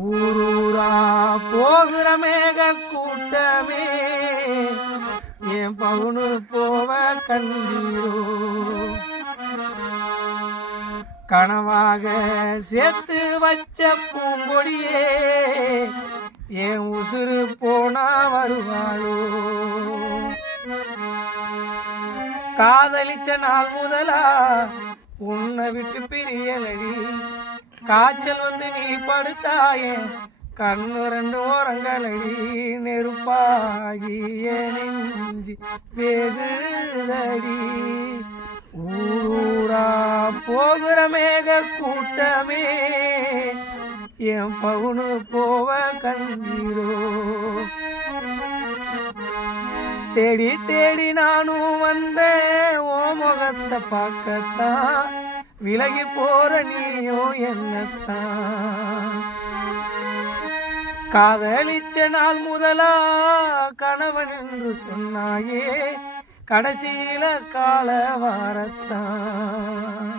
ஊரூரா போகிற மேக கூட்டமே என் பவுனு போவ கண்டீரோ? கனவாக சேர்த்து வச்ச பூங்கொடியே என் உசுறு போனா வருவாளோ? காதலிச்ச நாள் முதலா உன்னை விட்டு பிரியலடி. காய்ச்சல் வந்து நீ படுத்தாயே கண்ணு ரெண்டு ஓரங்களடி நெருப்பாகிய நெஞ்சி நெஞ்சு வெகுதடி ஊரூரா போகிற மேக கூட்டமே என் பவுனு போவ கண்டீரோ தேடி தேடி நானும் வந்தேன் ஓ முகத்தை பார்க்கத்தான் விலகி போற நீயோ என்னத்தான் காதலிச்ச நாள் முதலா கணவன் என்று சொன்னாயே கடைசியில கால வாரத்தான்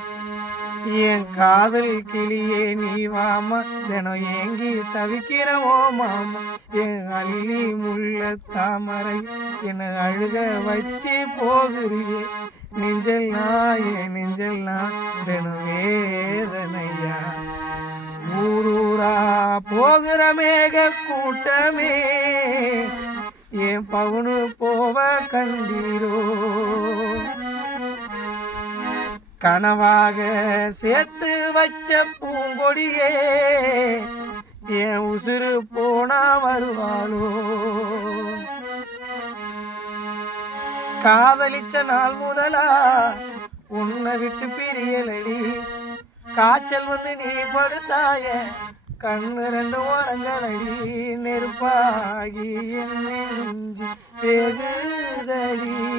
என் காதல் கிளியே நீ வாமா. தினம் ஏங்கி தவிக்கிற ஓ மாமா. என் அள்ளி முள்ள தாமரை என்னை அழுக வச்சு போகிறியே. நெஞ்சல் நாயே நெஞ்சல் நெஞ்செல்லாம் தினம் வேதனையா. ஊரூரா போகிற மேக கூட்டமே. என் பவுனு போவ கண்டீரோ. கனவாக சேர்த்து வச்ச பூங்கொடியே என் உசுறு போனா வருவாளோ? காதலிச்ச நாள் முதலா உன்னை விட்டு பிரியலடி. காய்ச்சல் வந்து நீ படுத்தாய கண்ணு ரெண்டு ஓரங்களடி. நெருப்பாகி என் நெஞ்சு வெகுதடி.